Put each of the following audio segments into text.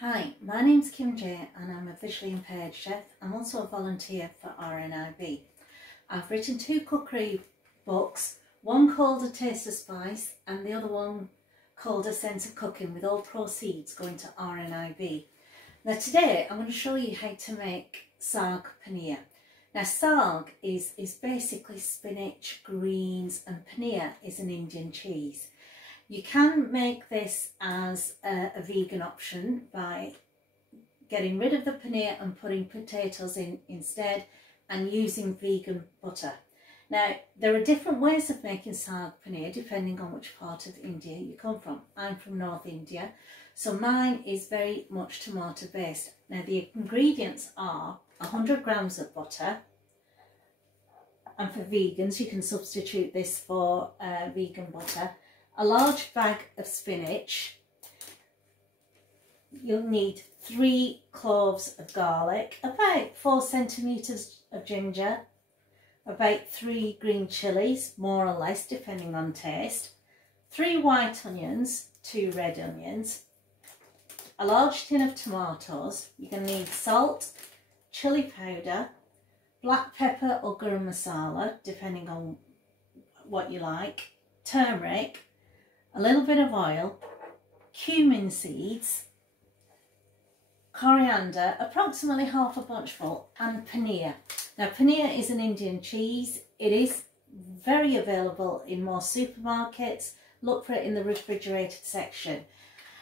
Hi, my name's Kim J and I'm a visually impaired chef. I'm also a volunteer for RNIB. I've written 2 cookery books, one called A Taste of Spice and the other one called A Sense of Cooking, with all proceeds going to RNIB. Now today I'm going to show you how to make Saag paneer. Now Saag is basically spinach, greens, and paneer is an Indian cheese. You can make this as a vegan option by getting rid of the paneer and putting potatoes in instead and using vegan butter. Now, there are different ways of making saag paneer depending on which part of India you come from. I'm from North India, so mine is very much tomato based. Now, the ingredients are 100 grams of butter, and for vegans you can substitute this for vegan butter. A large bag of spinach. You'll need 3 cloves of garlic, about 4 centimetres of ginger, about 3 green chillies, more or less depending on taste, 3 white onions, 2 red onions, a large tin of tomatoes. You're going to need salt, chilli powder, black pepper or garam masala depending on what you like, turmeric, a little bit of oil, cumin seeds, coriander, approximately half a bunch full, and paneer. Now paneer is an Indian cheese. It is very available in most supermarkets. Look for it in the refrigerated section.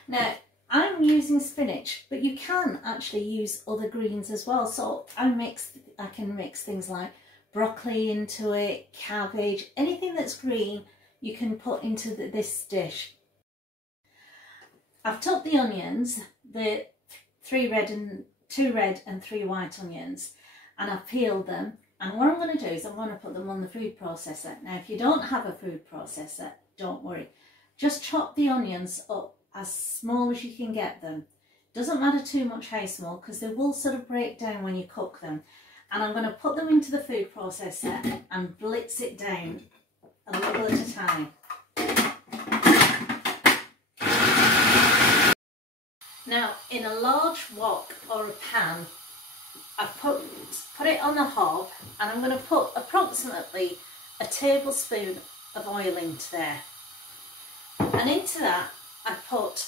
Now I'm using spinach, but you can actually use other greens as well. So I can mix things like broccoli into it, cabbage, anything that's green you can put into this dish. I've took the onions, the 2 red and 3 white onions, and I've peeled them, and what I'm going to do is I'm going to put them on the food processor. Now if you don't have a food processor, don't worry, just chop the onions up as small as you can get them. Doesn't matter too much how small, because they will sort of break down when you cook them. And I'm going to put them into the food processor and blitz it down a little at a time. Now in a large wok or a pan, I've put it on the hob, and I'm going to put approximately a tablespoon of oil into there. And into that I put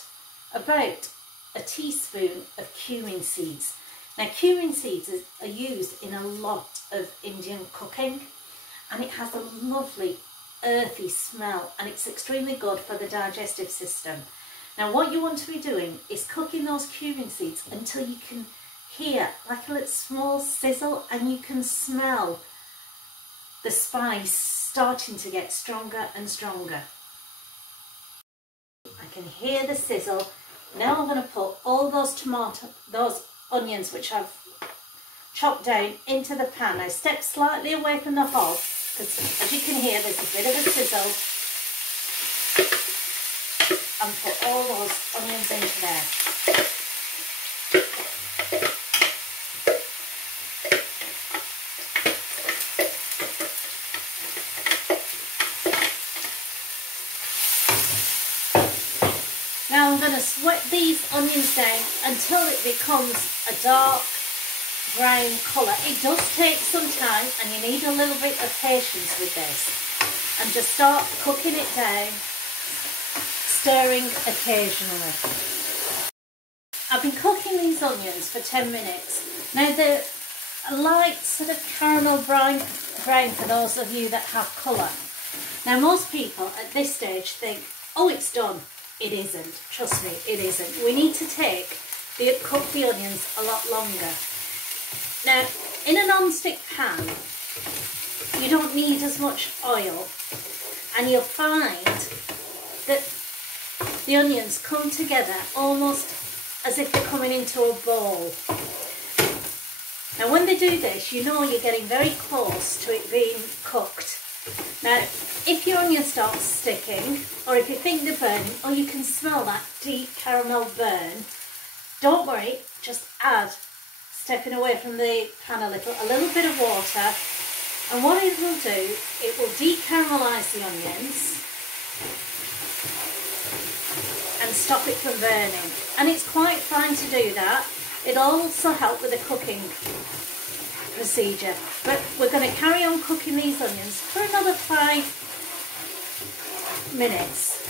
about a teaspoon of cumin seeds. Now cumin seeds are used in a lot of Indian cooking, and it has a lovely earthy smell, and it's extremely good for the digestive system. Now what you want to be doing is cooking those cumin seeds until you can hear like a little small sizzle, and you can smell the spice starting to get stronger and stronger. I can hear the sizzle. Now I'm going to put all those onions which I've chopped down into the pan. I step slightly away from the hob, because as you can hear there's a bit of a sizzle, and put all those onions into there. Now I'm going to sweat these onions down until it becomes a dark brown colour. It does take some time, and you need a little bit of patience with this. And just start cooking it down, stirring occasionally. I've been cooking these onions for 10 minutes. Now they're a light sort of caramel brown for those of you that have colour. Now most people at this stage think, oh, it's done. It isn't. Trust me, it isn't. We need to cook the onions a lot longer. Now, in a non-stick pan, you don't need as much oil, and you'll find that the onions come together almost as if they're coming into a bowl. Now when they do this, you know you're getting very close to it being cooked. Now if your onion starts sticking, or if you think they're burning, or you can smell that deep caramel burn, don't worry, just add, stepping away from the pan a little bit of water, and what it will do, it will decaramelise the onions and stop it from burning. And it's quite fine to do that. It'll also help with the cooking procedure. But we're going to carry on cooking these onions for another 5 minutes.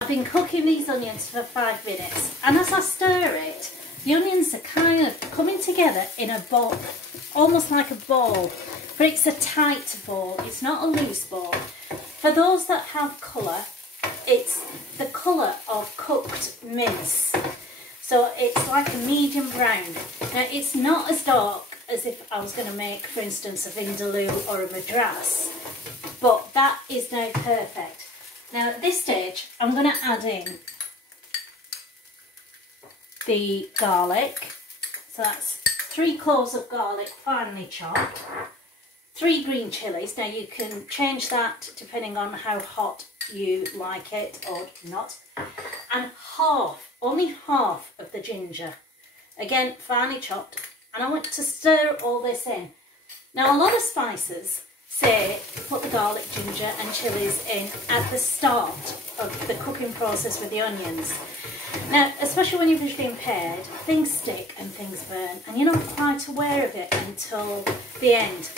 I've been cooking these onions for 5 minutes, and as I stir it, the onions are kind of coming together in a ball, almost like a ball, but it's a tight ball, it's not a loose ball. For those that have colour, it's the colour of cooked mince, so it's like a medium brown. Now it's not as dark as if I was going to make, for instance, a vindaloo or a madras, but that is now perfect. Now at this stage I'm going to add in the garlic, so that's 3 cloves of garlic finely chopped, 3 green chillies. Now you can change that depending on how hot you like it or not, and only half of the ginger, again finely chopped, and I want to stir all this in. Now a lot of spices say put the garlic, ginger and chillies in at the start of the cooking process with the onions. Now, especially when you've been impaired, things stick and things burn, and you're not quite aware of it until the end.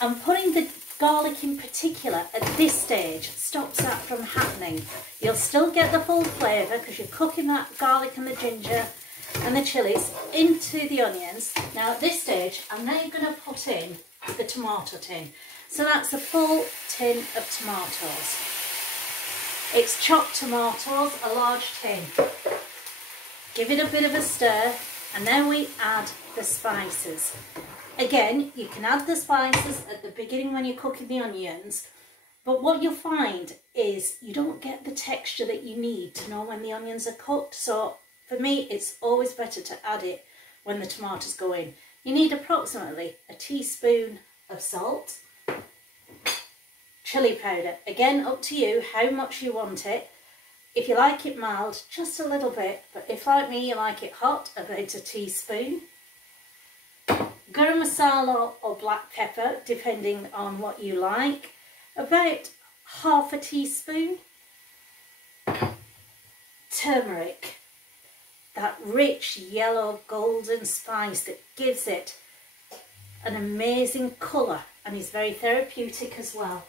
And putting the garlic in particular at this stage stops that from happening. You'll still get the full flavour because you're cooking that garlic and the ginger and the chillies into the onions. Now at this stage I'm now going to put in the tomato tin. So that's a full tin of tomatoes. It's chopped tomatoes, a large tin. Give it a bit of a stir, and then we add the spices. Again, you can add the spices at the beginning when you're cooking the onions, but what you'll find is you don't get the texture that you need to know when the onions are cooked. So for me, it's always better to add it when the tomatoes go in. You need approximately a teaspoon of salt, chilli powder, again up to you how much you want it. If you like it mild, just a little bit, but if like me you like it hot, about a teaspoon. Garam masala or black pepper, depending on what you like, about half a teaspoon. Turmeric, that rich yellow golden spice that gives it an amazing colour and is very therapeutic as well.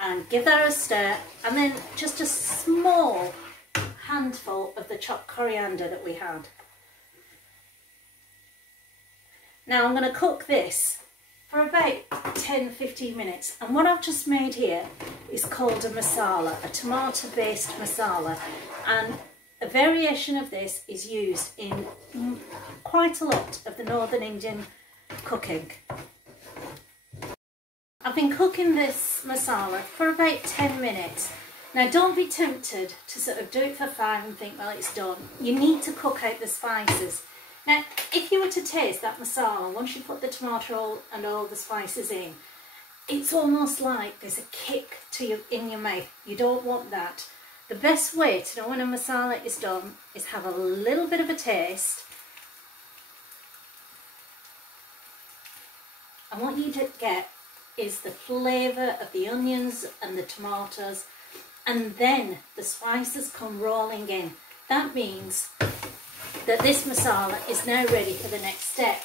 And give that a stir, and then just a small handful of the chopped coriander that we had. Now I'm going to cook this for about 10-15 minutes, and what I've just made here is called a masala, a tomato based masala, and a variation of this is used in quite a lot of the Northern Indian cooking. I've been cooking this masala for about 10 minutes. Now don't be tempted to sort of do it for 5 and think, well, it's done. You need to cook out the spices. Now if you were to taste that masala, once you put the tomato and all the spices in, it's almost like there's a kick to you in your mouth. You don't want that. The best way to know when a masala is done is have a little bit of a taste. And what you get is the flavour of the onions and the tomatoes, and then the spices come rolling in. That means that this masala is now ready for the next step,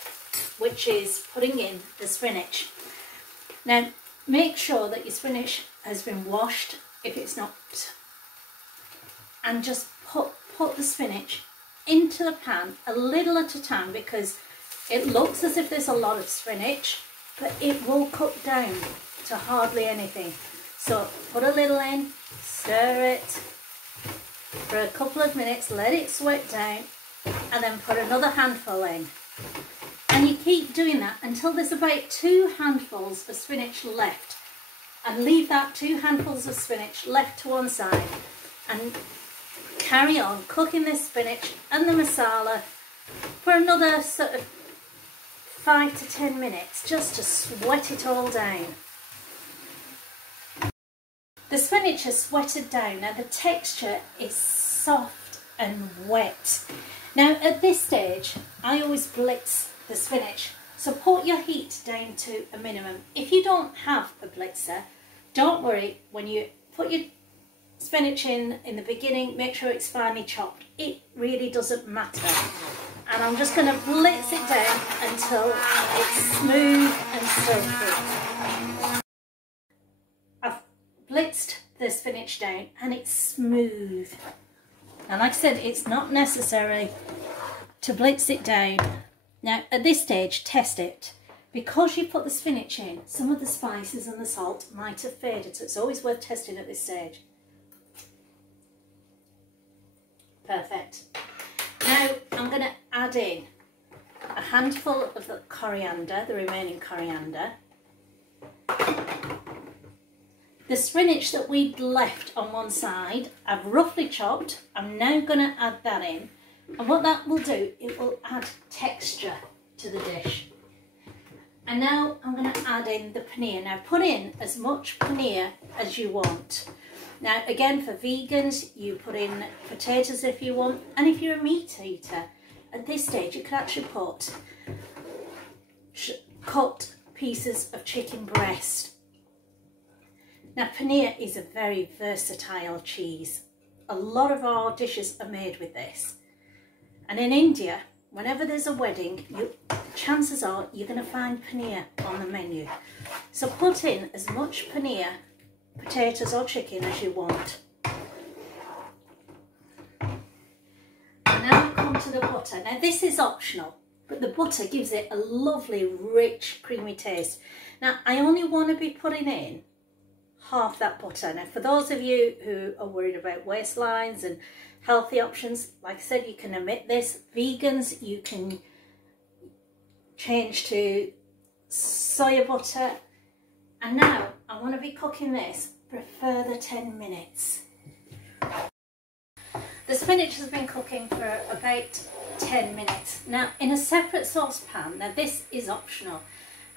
which is putting in the spinach. Now make sure that your spinach has been washed if it's not, and just put the spinach into the pan a little at a time, because it looks as if there's a lot of spinach, but it will cook down to hardly anything. So put a little in, stir it for a couple of minutes, let it sweat down, and then put another handful in. And you keep doing that until there's about 2 handfuls of spinach left, and leave that 2 handfuls of spinach left to one side, and carry on cooking this spinach and the masala for another sort of 5 to 10 minutes, just to sweat it all down. The spinach has sweated down. Now the texture is soft and wet. Now at this stage I always blitz the spinach, so put your heat down to a minimum. If you don't have a blitzer, don't worry, when you put your spinach in the beginning, make sure it's finely chopped. It really doesn't matter. And I'm just going to blitz it down until it's smooth and silky. I've blitzed the spinach down and it's smooth. And like I said, it's not necessary to blitz it down. Now at this stage, test it. Because you put the spinach in, some of the spices and the salt might have faded, so it's always worth testing at this stage. Perfect. Now I'm going to add in a handful of the coriander, the remaining coriander. The spinach that we'd left on one side, I've roughly chopped. I'm now going to add that in. And what that will do, it will add texture to the dish. And now I'm going to add in the paneer. Now put in as much paneer as you want. Now again, for vegans, you put in potatoes if you want. And if you're a meat eater, at this stage you could actually put cut pieces of chicken breast. Now paneer is a very versatile cheese. A lot of our dishes are made with this. And in India, whenever there's a wedding, chances are you're going to find paneer on the menu. So put in as much paneer, potatoes or chicken as you want. And now we come to the butter. Now this is optional, but the butter gives it a lovely, rich, creamy taste. Now I only want to be putting in half that butter. Now for those of you who are worried about waistlines and healthy options, like I said, you can omit this. Vegans, you can change to soya butter. And now I want to be cooking this for a further 10 minutes. The spinach has been cooking for about 10 minutes. Now in a separate saucepan, now this is optional,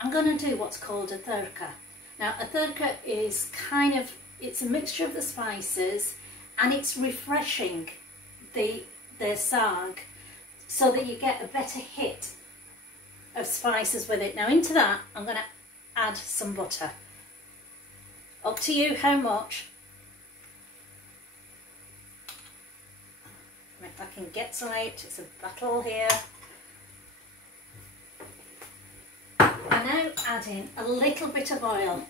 I'm going to do what's called a tadka. Now a tadka is it's a mixture of the spices, and it's refreshing the saag so that you get a better hit of spices with it. Now into that I'm going to add some butter. Up to you how much. If I can get some out, it's a battle here. I'm now adding a little bit of oil.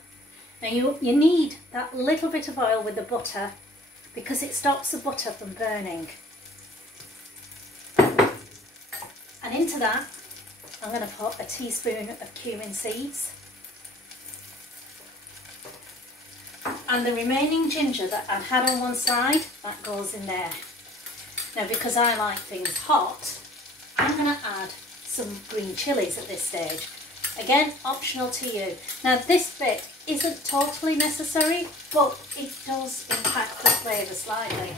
Now you need that little bit of oil with the butter because it stops the butter from burning. And into that I'm going to put a teaspoon of cumin seeds. And the remaining ginger that I've had on one side, that goes in there. Now because I like things hot, I'm going to add some green chilies at this stage. Again, optional to you. Now this bit isn't totally necessary, but it does impact the flavour slightly.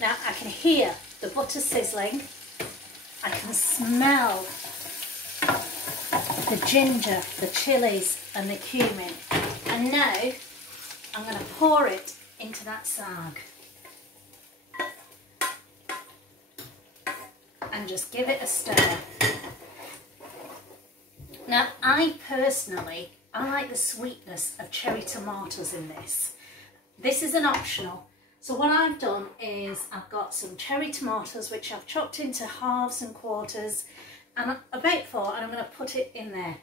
Now I can hear the butter sizzling. I can smell the ginger, the chilies and the cumin. And now I'm going to pour it into that saag. And just give it a stir. Now I personally, I like the sweetness of cherry tomatoes in this. This is an optional. So what I've done is I've got some cherry tomatoes which I've chopped into halves and quarters, and about 4, and I'm going to put it in there.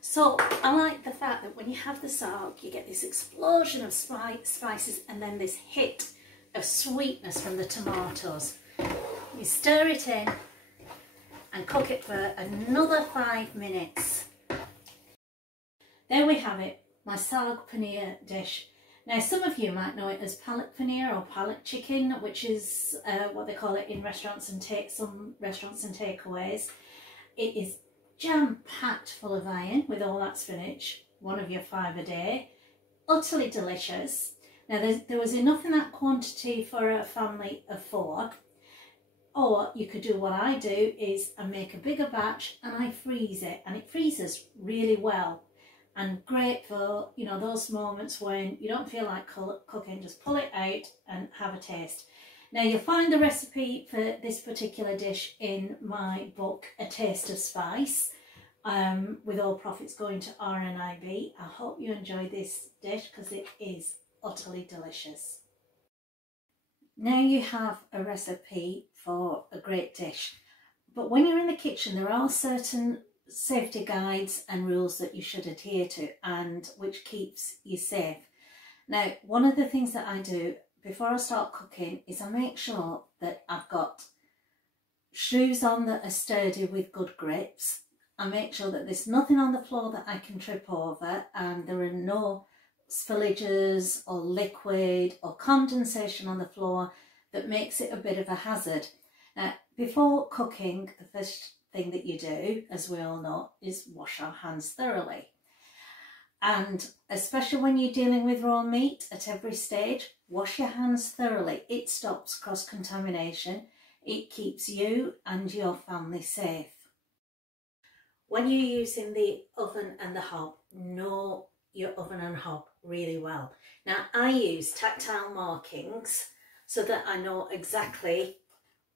So I like the fact that when you have the saag, you get this explosion of spices and then this hit of sweetness from the tomatoes. You stir it in and cook it for another 5 minutes. There we have it, my Saag paneer dish. Now some of you might know it as palak paneer or palak chicken, which is what they call it in restaurants and some restaurants and takeaways. It is jam-packed full of iron with all that spinach, one of your 5 a day. Utterly delicious. Now there was enough in that quantity for a family of 4. Or you could do what I do is I make a bigger batch and I freeze it, and it freezes really well and great for, you know, those moments when you don't feel like cooking. Just pull it out and have a taste. Now you'll find the recipe for this particular dish in my book A Taste of Spice, with all profits going to RNIB. I hope you enjoy this dish because it is utterly delicious. Now you have a recipe for a great dish. But when you're in the kitchen, there are certain safety guides and rules that you should adhere to, and which keeps you safe. Now, one of the things that I do before I start cooking is I make sure that I've got shoes on that are sturdy with good grips. I make sure that there's nothing on the floor that I can trip over, and there are no spillages or liquid or condensation on the floor that makes it a bit of a hazard. Now, before cooking, the first thing that you do, as we all know, is wash our hands thoroughly. And especially when you're dealing with raw meat at every stage, wash your hands thoroughly. It stops cross-contamination. It keeps you and your family safe. When you're using the oven and the hob, know your oven and hob really well. Now, I use tactile markings so that I know exactly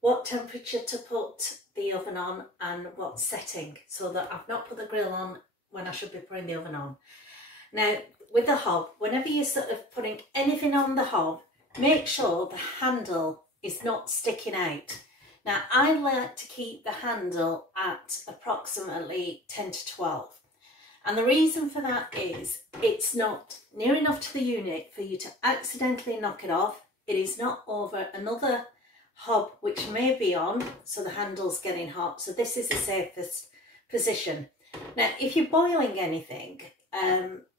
what temperature to put the oven on and what setting, so that I've not put the grill on when I should be putting the oven on. Now, with the hob, whenever you're sort of putting anything on the hob, make sure the handle is not sticking out. Now, I like to keep the handle at approximately 10 to 12. And the reason for that is it's not near enough to the unit for you to accidentally knock it off. It is not over another hob which may be on, so the handle's getting hot. So this is the safest position. Now, if you're boiling anything,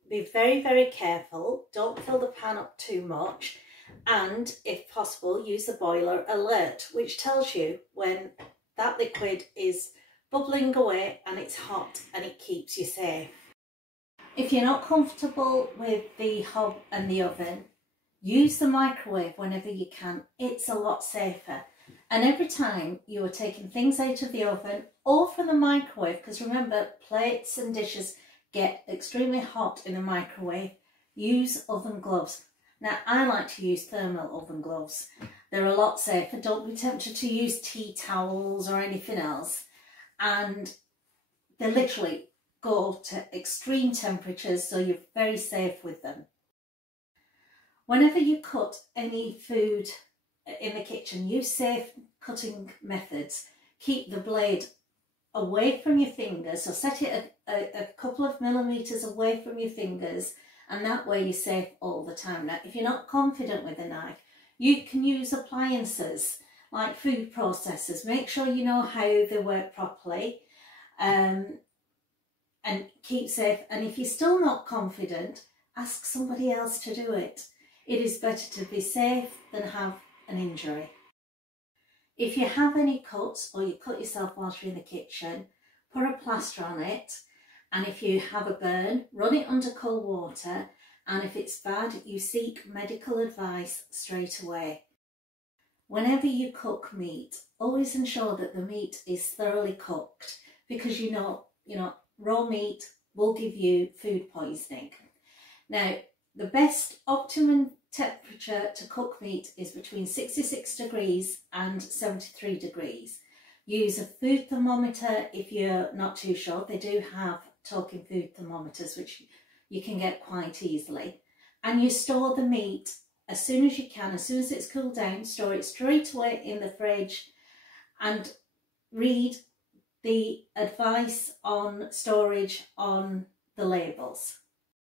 be very, very careful. Don't fill the pan up too much. And if possible, use the boiler alert, which tells you when that liquid is bubbling away and it's hot, and it keeps you safe. If you're not comfortable with the hob and the oven, use the microwave whenever you can. It's a lot safer. And every time you are taking things out of the oven or from the microwave, because remember, plates and dishes get extremely hot in the microwave, use oven gloves. Now, I like to use thermal oven gloves. They're a lot safer. Don't be tempted to use tea towels or anything else. And they literally go to extreme temperatures, so you're very safe with them. Whenever you cut any food in the kitchen, use safe cutting methods. Keep the blade away from your fingers, so set it a couple of millimeters away from your fingers, and that way you're safe all the time. Now, if you're not confident with a knife, you can use appliances like food processors. Make sure you know how they work properly, and keep safe. And if you're still not confident, ask somebody else to do it. It is better to be safe than have an injury. If you have any cuts or you cut yourself whilst you're in the kitchen, put a plaster on it. And if you have a burn, run it under cold water. And if it's bad, you seek medical advice straight away. Whenever you cook meat, always ensure that the meat is thoroughly cooked, because you know, raw meat will give you food poisoning. Now, the best optimum temperature to cook meat is between 66 degrees and 73 degrees. Use a food thermometer if you're not too sure. They do have talking food thermometers, which you can get quite easily. And you store the meat as soon as you can. As soon as it's cooled down, store it straight away in the fridge and read the advice on storage on the labels.